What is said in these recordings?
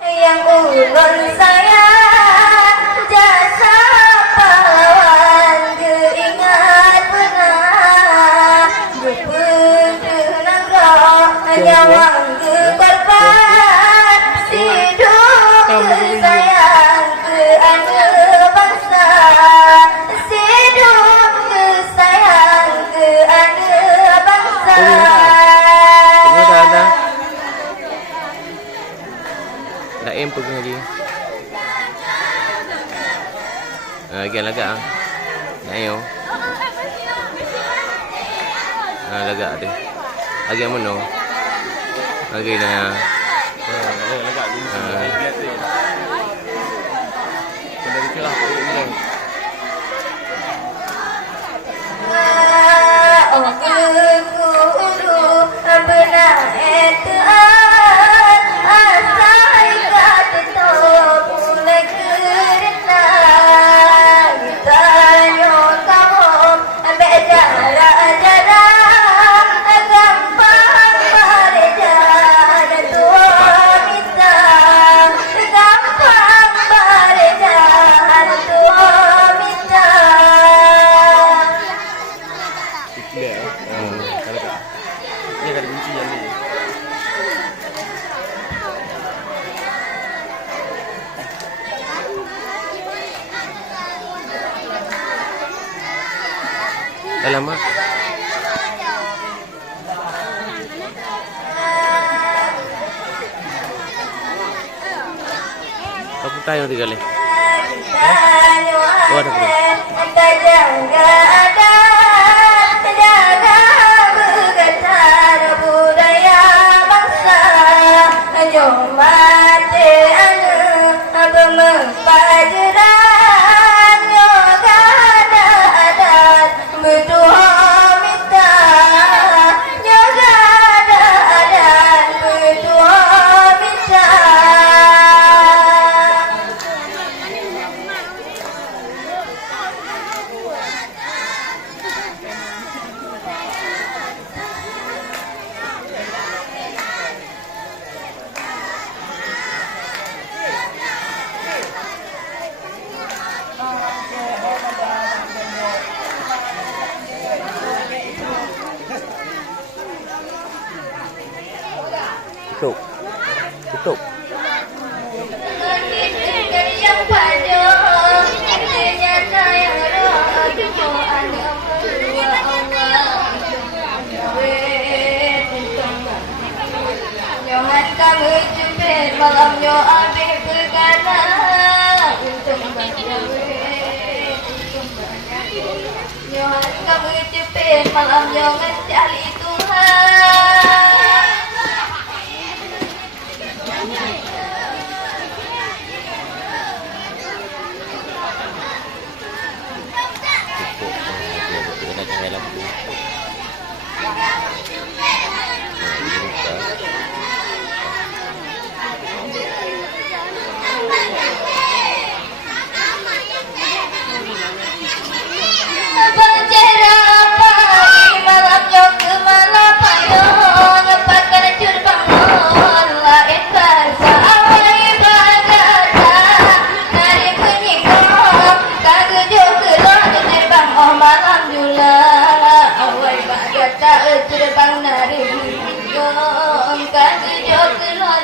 Yang ulun saya jasa pahlawan keingat pernah berpenang nyawang ke korban hidup sayang ke anak bangsa hidup sayang ke anak bangsa. Daim pergi lagi. Lagi lagak ah. Ayo. Lagak ada. Lagi mana? Lagi dah. Lagak dulu. Dari celah ini. Oh guru benar itu Alamak. Aku tayo tiga le. Oh ada belum? Tutup. Tutup. Kamu cepet malamnya ambil perkara untung banyak Johan kamu cepet malamnya mencari Tuhan.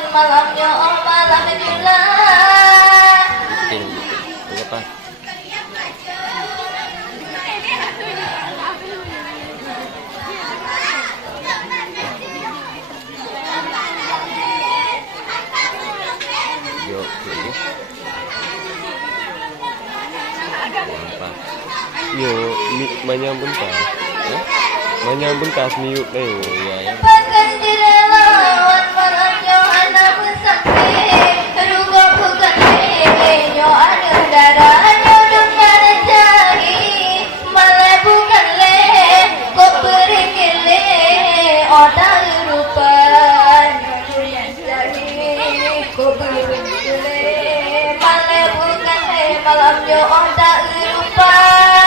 Malamnya malam juga. Berapa? Yo, banyak bentar. Banyak bentar seniuk dah ya ya. Pakai direlawan malamnya anak besar. Rugo bukan nyo ada darahnya dengan jari. Malah bukan le, kok beri le. Otak rupanya yang jari. Kok beri le, malah bukan le. Malamnya otak rupanya.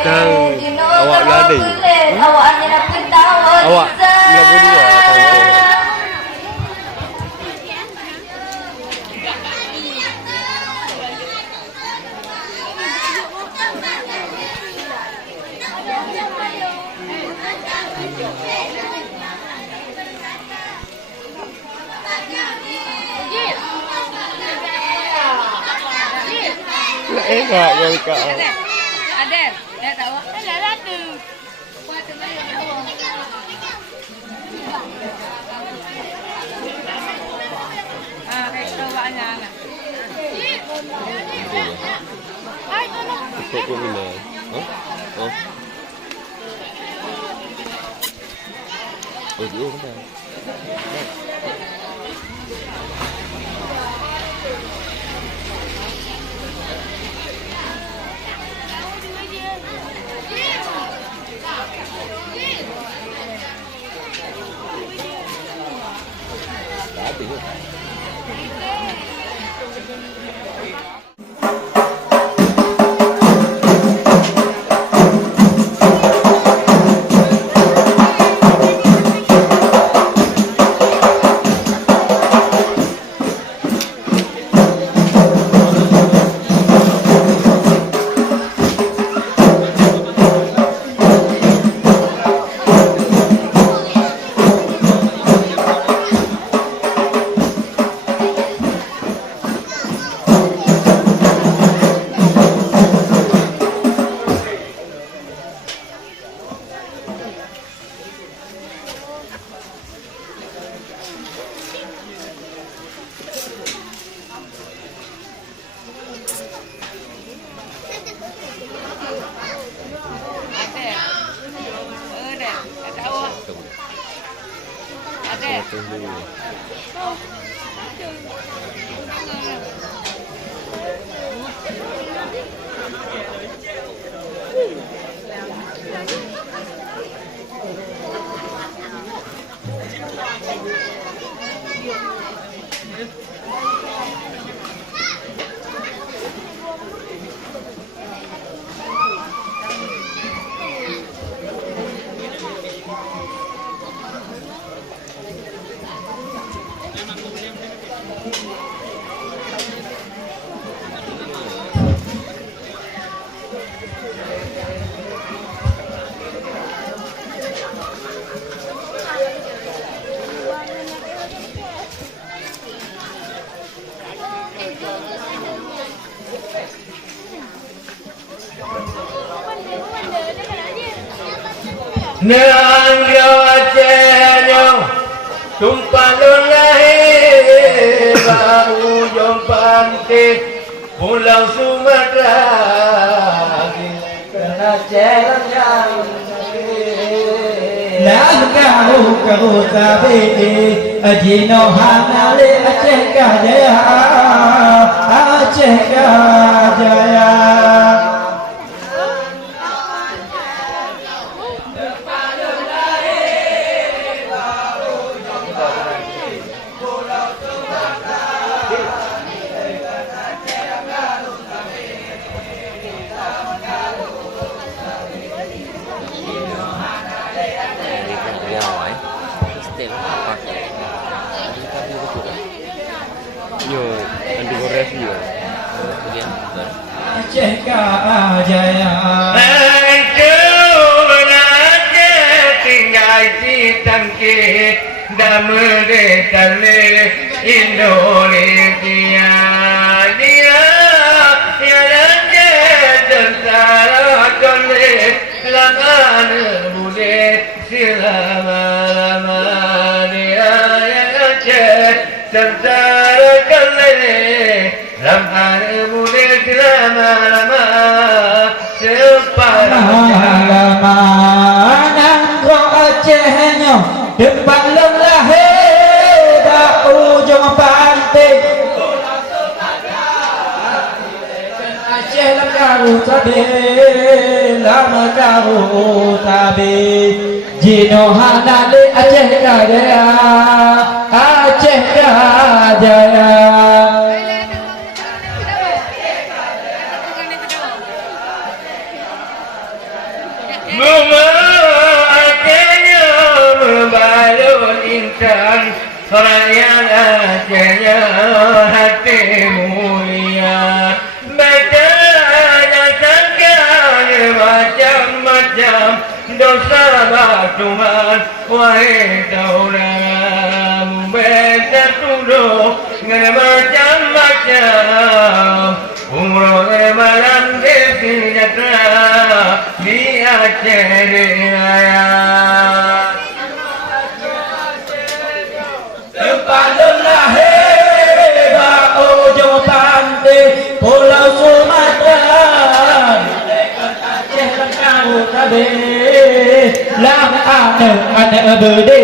Kang awak gading. Awak hanya dapat tawar. Awak 92 tahun. Enak kau kau. Ada, dah tahu. Ada tu. Buat tu lagi tahu. Ah, kayak bawanya anak. Hai, tolong. Ikut pun mana? Oh. Oh, dia kan. Nang yo tumpah lahir baru jompante Pulau Sumatera kena jalan yang kau tabi Jino hanale Aceh Jaya Yo, anti Korea yo. Kemudian Aceh Jaya Engkau nanti tinggal di tangkit damai tali Indonesia dia nanti tentara kolik langan muda selama dia yang Aceh tentara kolik langan muda selama lama nangko Acehnya depan lahir dah ujung pantai Aceh lakaru tabi Jino hanale Aceh Jaya Tuhan Rakyat Acehnya hati mulia Bedanya sekian macam-macam dosa Tuhan Wahai Tuhan beda tuduh macam-macam umroh malam sejahtera di Aceh Raya tempat lahir ujung pantai Pulau Sumatera Aceh kau tabir lang anak berde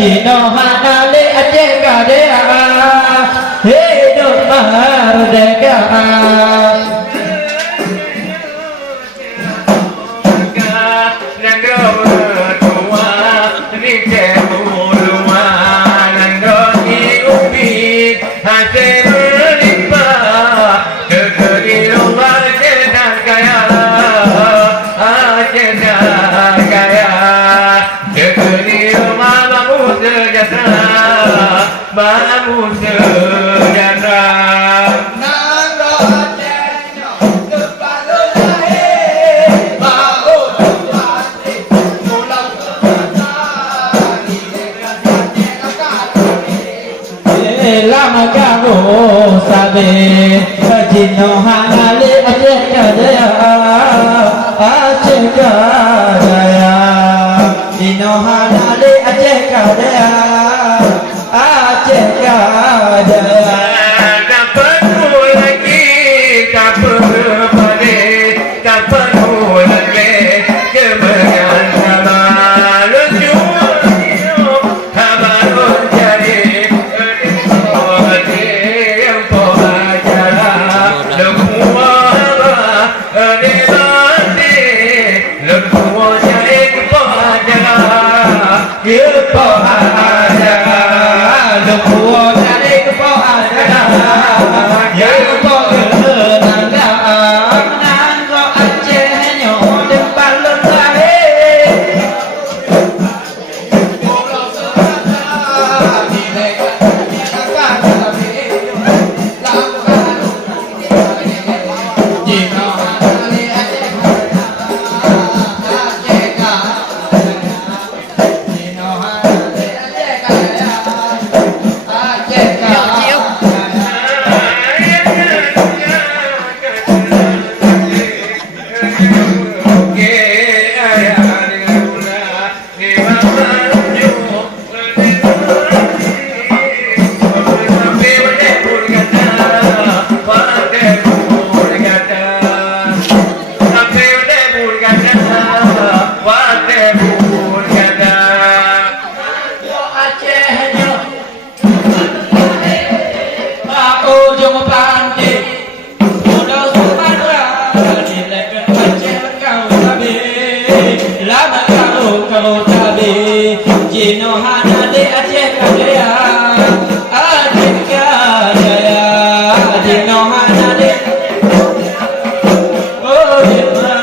di nohana le Aceh kadea hidup merdeka Baru sejahtera Nanggo Acehnya tempat lahir bau tempati Pulau Sumatera di dekat Aceh lama kau sabe Jino hangali Aceh kadaya Aceh kadaya Jino hangali Aceh kadaya Aceh kadaya tak perlu lagi tak berbalik tak perlu lagi kemudian sama lucu kabarun jadi yang pengacara lemua dimati lemua jadi pengacara Lupuan dari kepoan ya kepoan nanggo Acehnya tempat lahir Pulau Sumatera di dekat Jino hangali Aceh Jino hangali Aceh ujung pantai Pulau Sumatera di dekat Aceh kau tabir lama kau tabir Jino hanali Aceh kadaya Aceh kadaya Jino hanali oh merdeka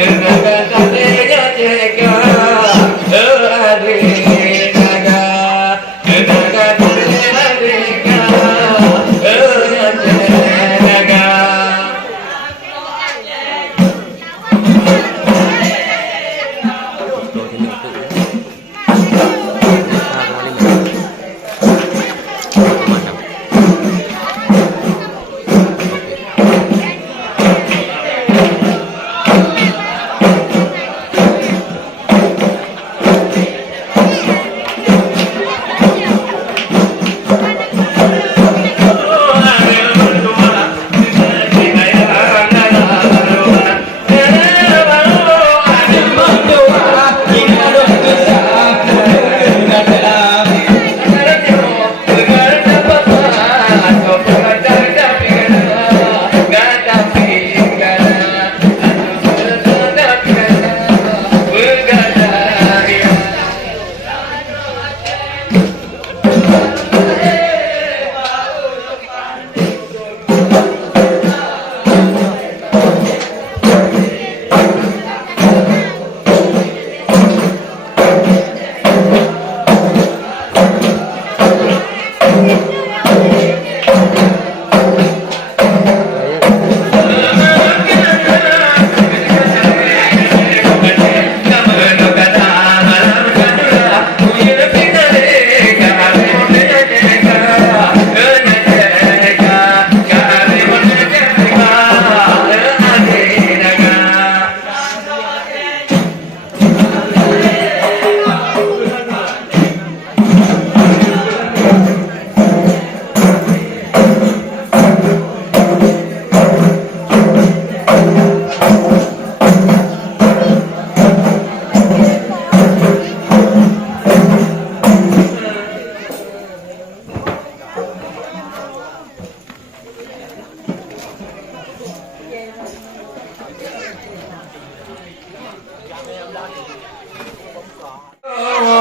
Dengan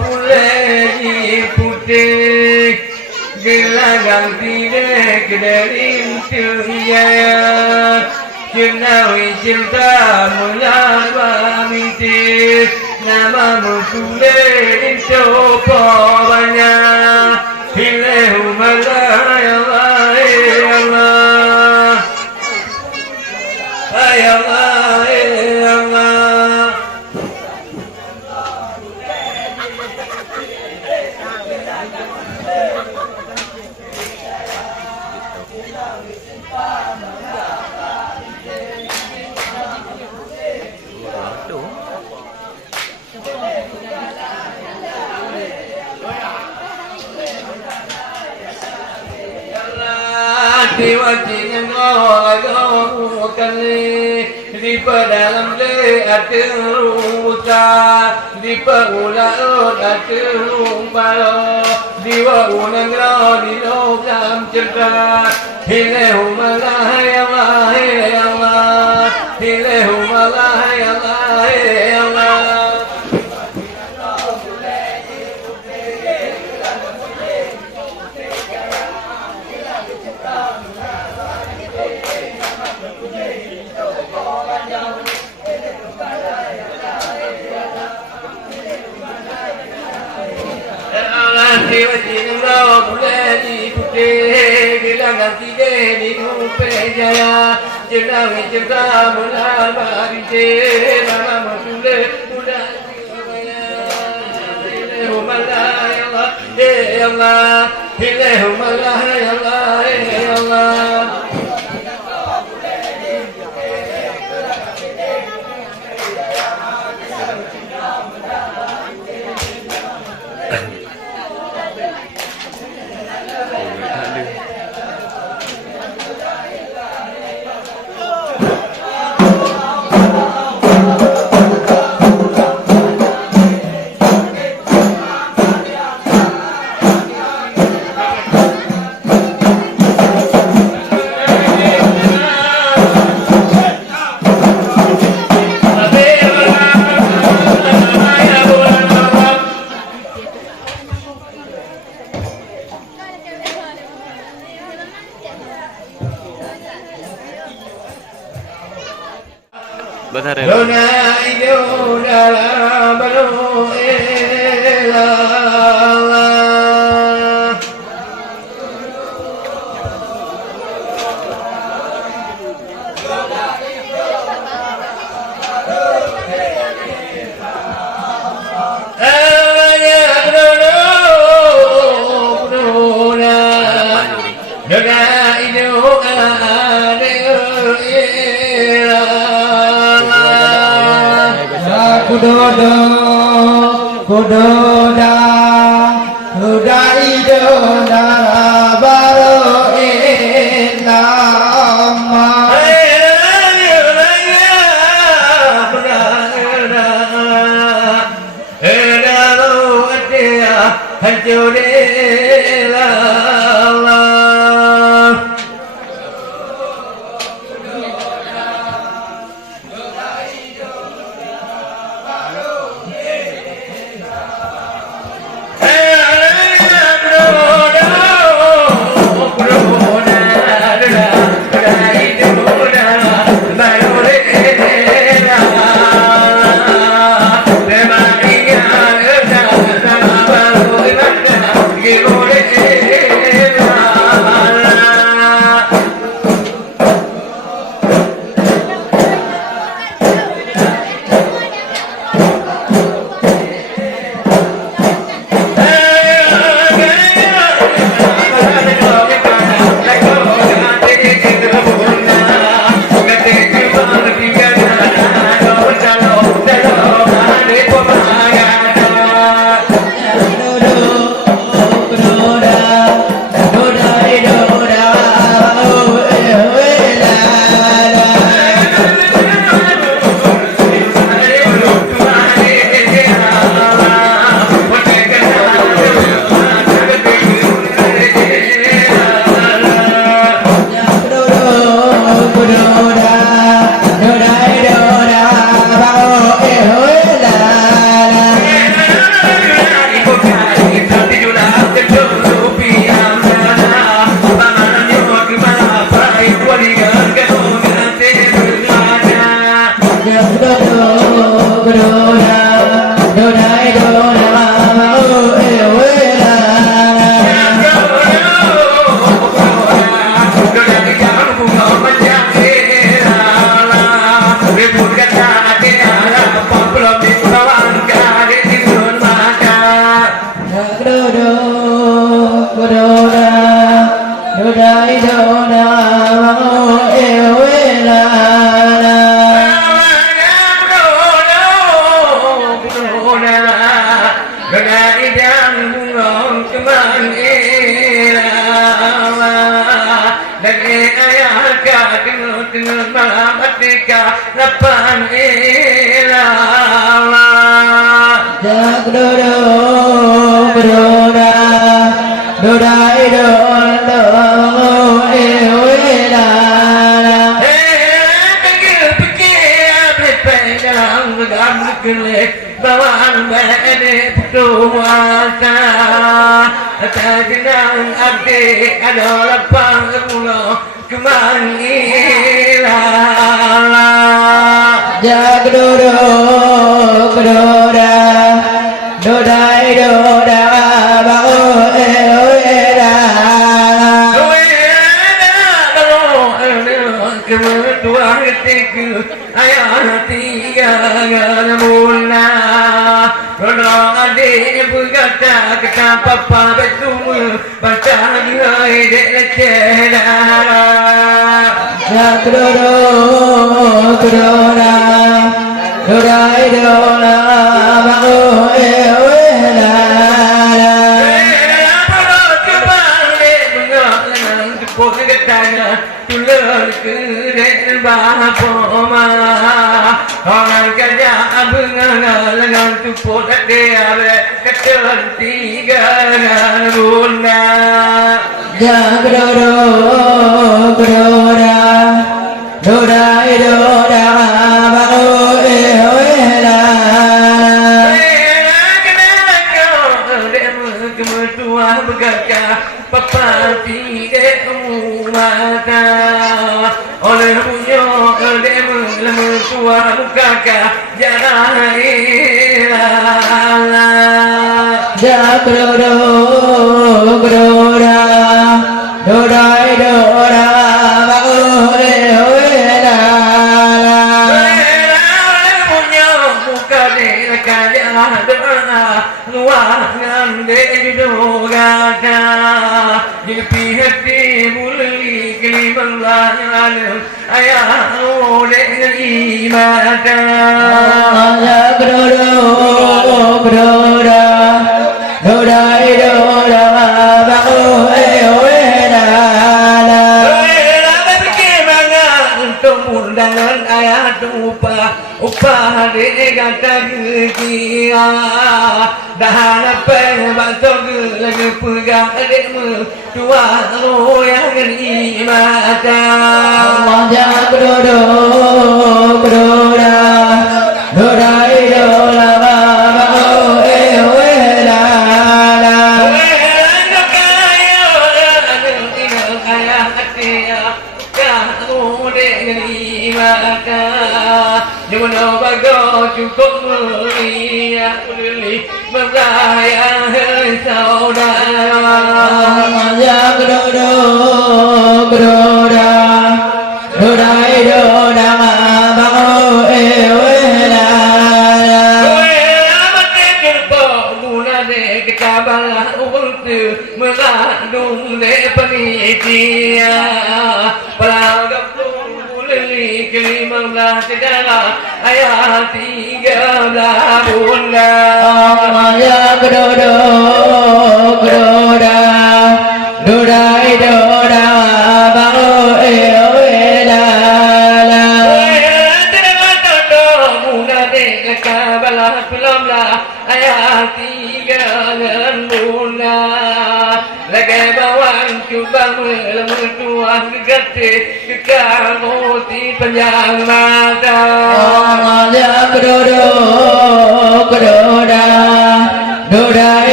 Bulai putih gelangang tidak kedarin terjaya Jenawi cinta mulai mimpi namamu tulen coba banyak Hilehu malai Allah Allah Allah Diwajib ngolakkan di dalam hati rusa di perulat hati rumbalo di wanang di dalam cerita hilehu malah ya Allah ya Allah hilehu malah ya Allah ya Allah Diwajib mulai putih gelangan tidak diupai jaya jenawi cerita mulai barite nama masule muda Hilehu malah ya Allah ya Allah Hilehu malah ya Allah ya Allah Benar ya. Dona iduna baru ilallah Kudodo, kudoda, kuda idona baro ilama. Give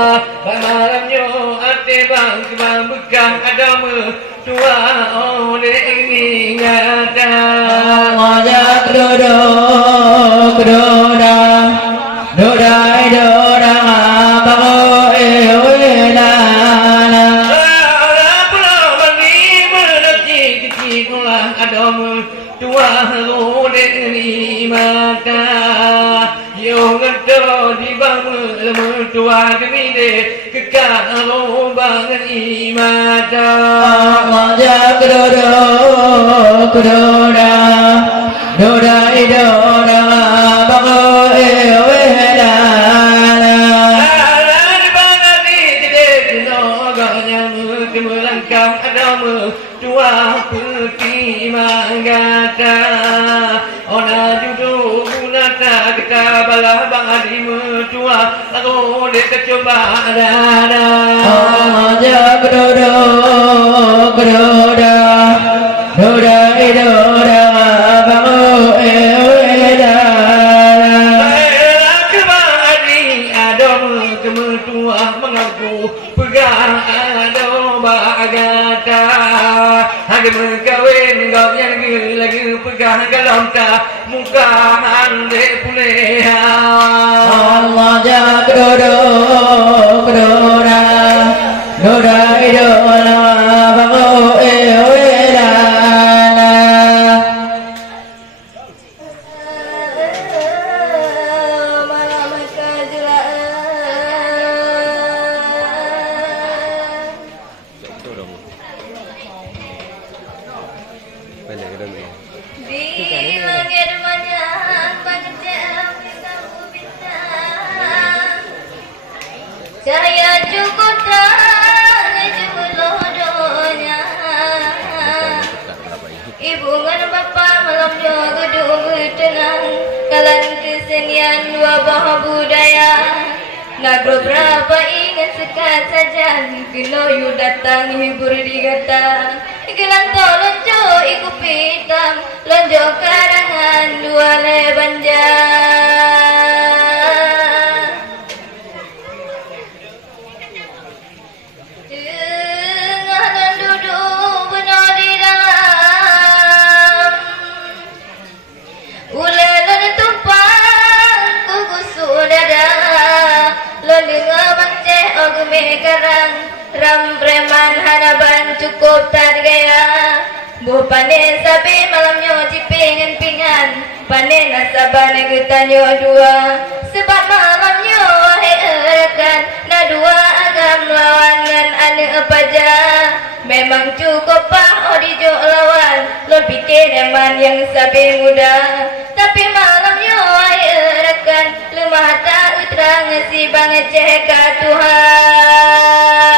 Malamnya ate bang kebang bekah ada mertua oleh ini ada. Ngajak duduk dudang dudai dudang abang ewelana. Pulau bani meneci kecil lah ada mertua oleh ini mata. Yo ngedo di bang mertua kami de kekalo bang ini mata. Ngajak duduk dudang dudai dudang abang ewelana. Melangkah ada mertua peti manggata. Ona duduk gunata kita balah bang adi mertua lagu dek kecoba ada. Ngajak duduk dudang dudai dudang abang ewelana. Kemertua mengaku pegang ada bagata. Harga berkawin kau yang lagi pegang dalam tak muka ande puleha. Ngajak duduk dudang dudai dudang abang ewelana. malam kejulaan. Betul dong. Banyak dong ya. Di langit banyak bintang bintang. Cahaya cukup terang jumlahnya. Ibu dan bapa malam jaga doa tenang. Kalan kesenian wabah budaya. Nagro berapa ingat sekat saja. Kena yu datang hibur digata. Gelang lonjo iku pitam. Lonjo karangan dua lebanja. Tengah dan duduk benar di dalam. Ulen tumpang ku gusuk dada. Lon dengar manceh ogme karang. Ram preman hanaban cukup tak gaya. Buh panen sabi malamnya cipingan pingan. Panen nasaban getanyo dua. Sebab malamnya wahai rekan. Na dua agam lawanan ane paja. Memang cukup pah odijo lawan. Lon pikir eman yang sabi muda. Tapi malamnya wahai rekan. Lemah tak utrang si bang ceh ka Tuhan.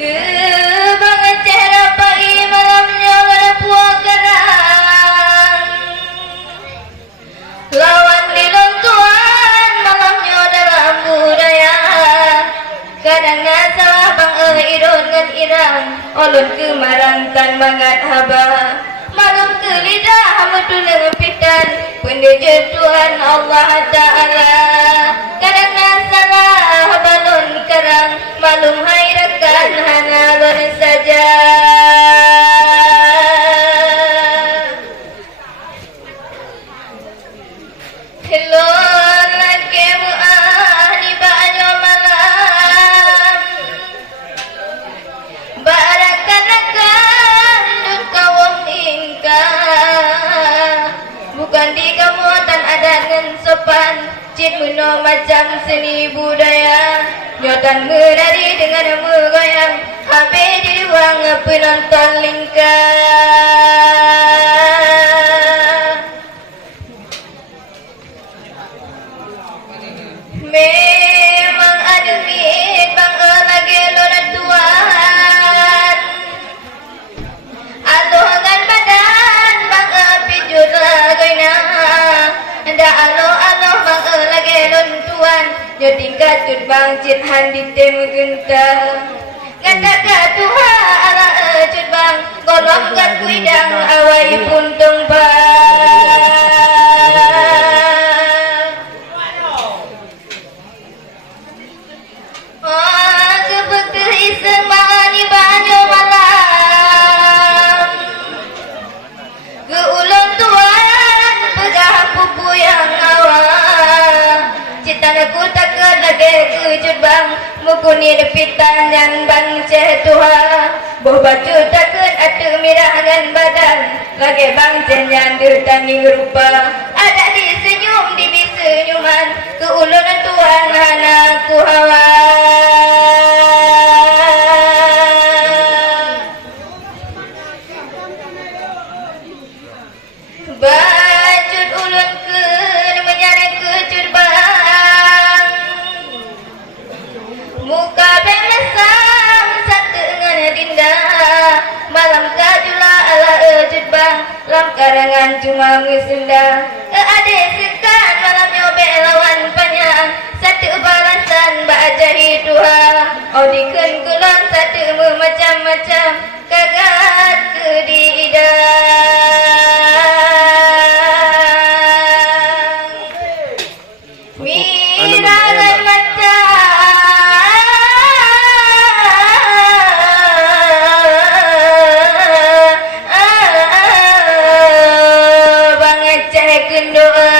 Kebangan cahaya pagi malamnya berpuak kerang. Lawan di lontuan malamnya dalam budaya. Kadang salah bang irun ngan irang. Olun kemarang tan mangat haba. Malam ke lidah hamudul pitan. Pendeje Tuhan Allah Ta'ala. Kadang salah balon karang. Malum hai rekan hana balon saja. Hello laki mu'ah di banyo malam. Barakan-rakan dun kawang ingkah. Bukan di kamuatan adat ngan sopan. Cid muno macam seni budaya. Nyotan menari dengan menggoyang. Habe di ruang penonton lingkar. Memang ada mit bang lagi lona tuan. Alohan badan bang pijur lagoina. Anda alo bang lagi lon tuan. Yo tingkat tut bang cit handi tem genta. Kata Tuhan ala cut bang golong kat kuidang awai pun tumpah. Tuhan boh baju takun atu mirahan badan lagi bang janjan ditanding rupa ada di senyum di bisenyuman ke ulun Tuhan anakku hawa bajut ulun ke menyalek ke curbang muka bemesam satu dengan dinda malam kajula ala ejut bang lam karangan cuma ngesenda ade sekan malam nyobe lawan panjang satu balasan bajahi Tuha odikan kulang satu memacam-macam kagat ke didang miralan macam banget cahaya doa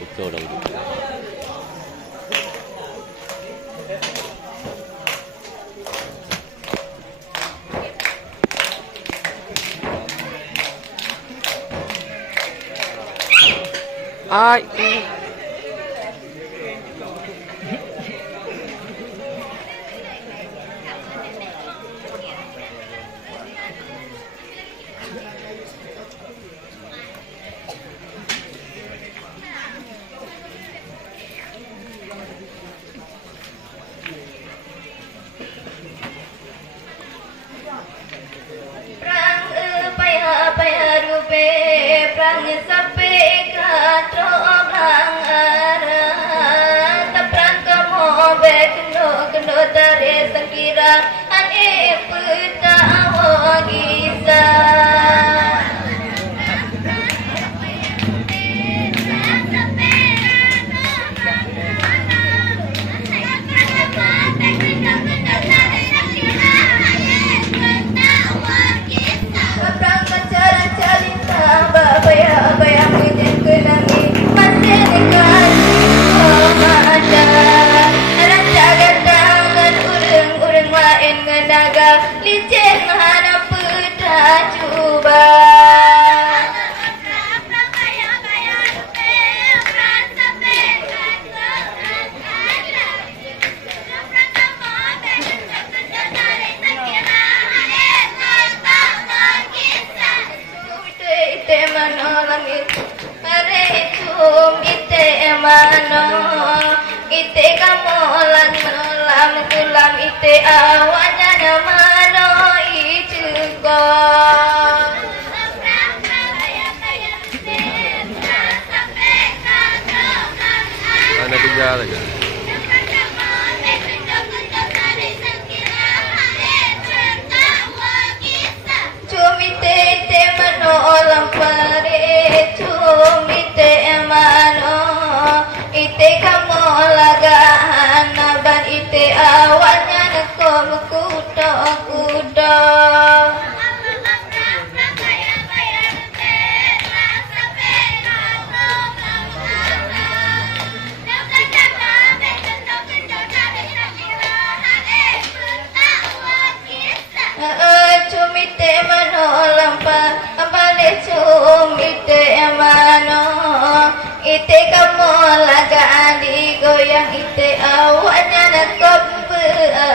betul dah betul. Ai. Prang payah rupe prang sape katro blang ara taprang kamo be kendo tare sangkira ane puta awagisa Prang cara calita bayang minyak kenangi masih dekat ada raja gandangan urang lain ngenaga licin hana peta cuba ite mano langit are itu ite mano ite kamu lang malam kulam ite awalnya namano ijugo Ada 3 lagi. Cumite te mano olang pare cumite mano ite kamu lagahan naban ite awalnya nekom kudo kudo cumite mano lampa ambale cumite mano ite kamu laga di goyang ite awalnya nekop bea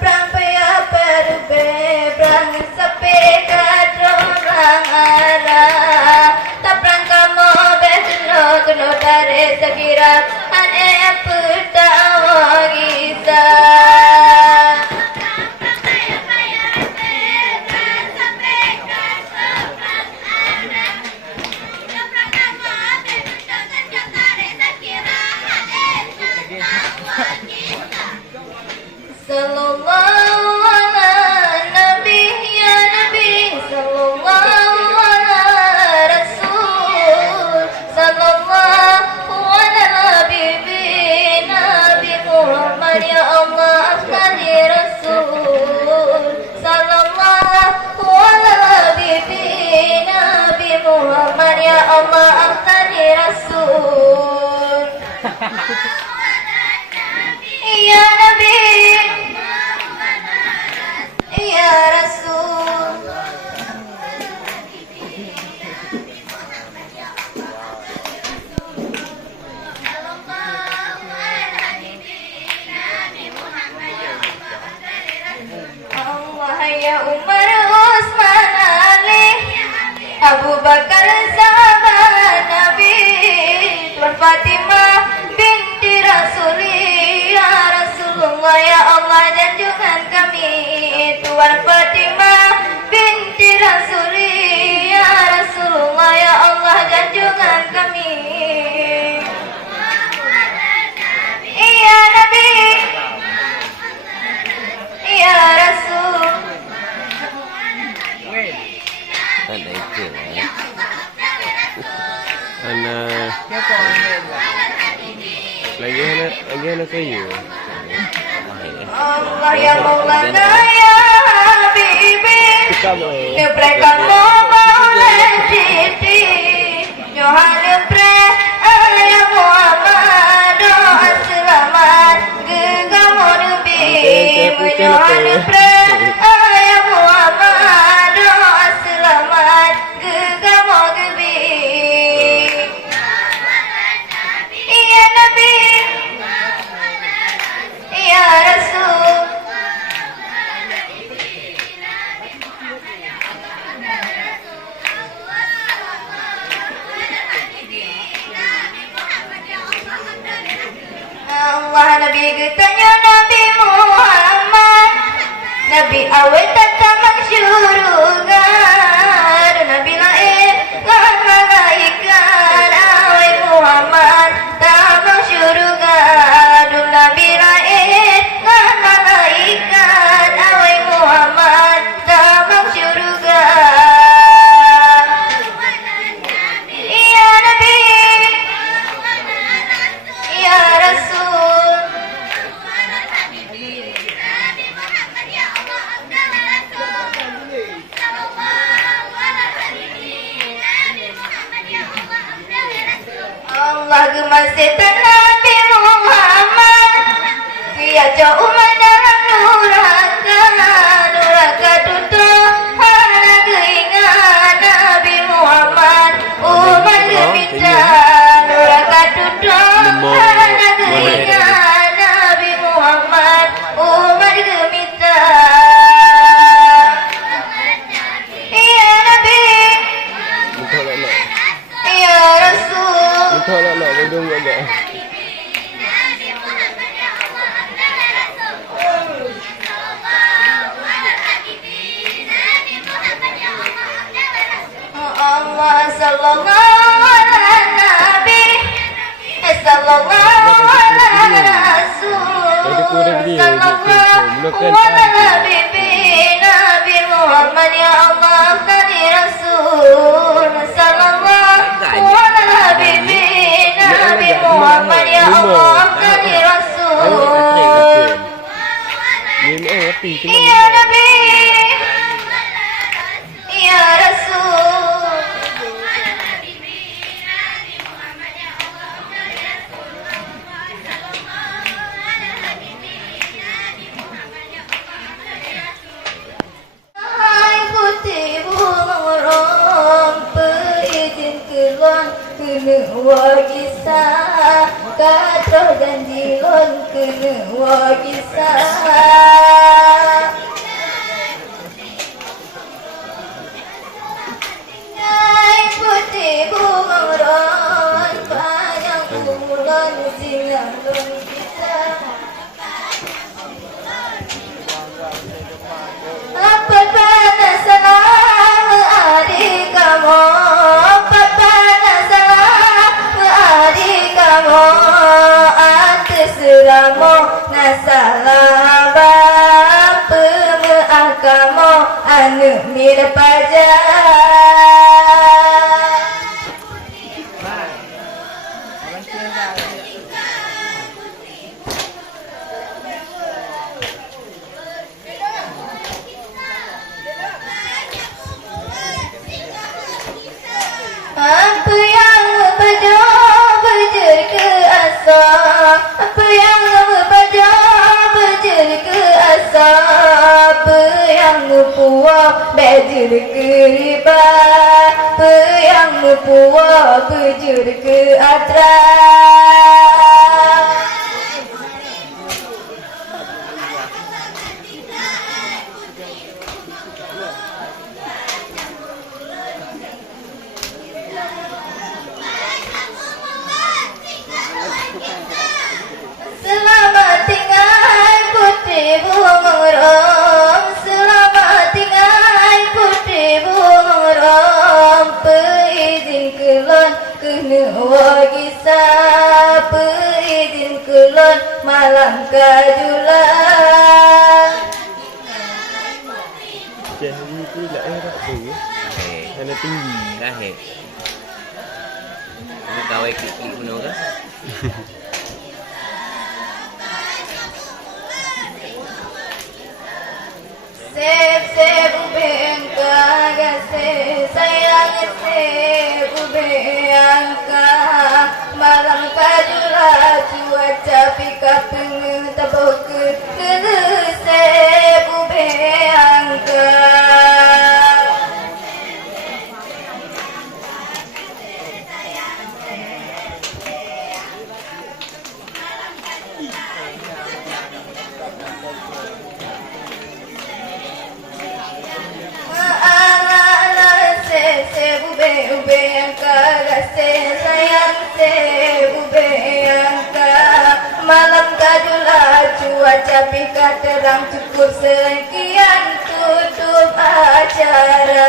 prang paya perbe prang sape kadro prang ara taprang kamo besno kuno dare sakira ane puta wagisa Sallallahu ala nabi ya nabi sallallahu Ya Nabi, Ya Rasul. Allah ya Umar Utsman Ali Abu Bakar sahabat Nabi Tuan Fatimah binti Rasuli Ya Rasulullah ya Allah janjungan kami Tuan Fatimah binti Rasuli Ya Rasulullah ya Allah janjungan kami Ya Nabi Ya Rasul Ada itu lah. Ana lagi ana kayu. Allah ya Maulana ya Habibi Neprekan Maulana Siti Johan Nepre Ya Muhammad Doa selamat Gegamo Nabi Johan Nepre Ya Muhammad Doa selamat Gegamo Nabi Ya Nabi Ya Rasul Allah Nabi getanya Nabi Muhammad Nabi awet tatamang syuruga Nabi lain ngan malaikat awet Muhammad tamang syuruga Nabi lain ngan malaikat awet Muhammad tamang syuruga Ya Nabi Ya Rasul Allah gemaskan Nabi Muhammad Dia jauh dalam nuraka tutup hana keingat Nabi Muhammad umat gemita nuraka tutup hana keingat Nabi Muhammad umat gemita Ya Nabi Ya Rasul Tolak hidung ada. Allah sallallahu ala nabi sallallahu ala rasul sallallahu ala nabi Muhammad ya Allah tadi rasul sallallahu ala nabi Muhammad ya Allah tadi rasul ya Nabi Ya Rasul Hai putih burung Peizin keluar kena wakisah Katoh janji lon kena wakisah Putih bunga panjang bulan sinar kita apa panas salam adik kamu apa panas salam adik kamu atas selamu nasalah pemaaf kamu anu mir pajak Apa yang berjur ke asal riba yang mempuwa bujur ke atra. Selamat tinggal putri bungurom, selamat tinggal putri bungurom. Peizin kelon kena wagisah, peizin kelon malam kajulan. Jadi tu lah tak tahu. Kerana tinggi. Kahit. Ini kawai klik-klik mana kan? Sep ube angka gase sayang sep ube angka malam kajula cuaca pika pengen tabok ke sep ube angka. Ube angka gase sayang se ube angka malam kajula cuaca pika terang cukup sekian tutup acara.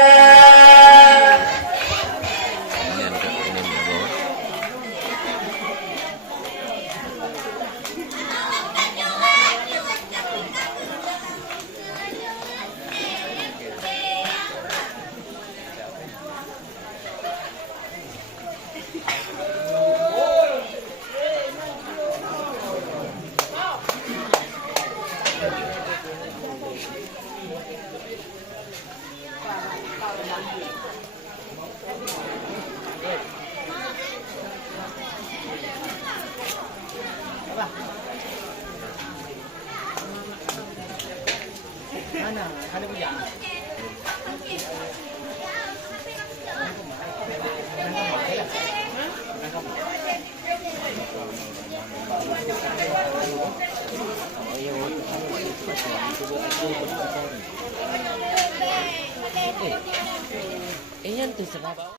Jangan kat sini di bawah. Yan tu sebab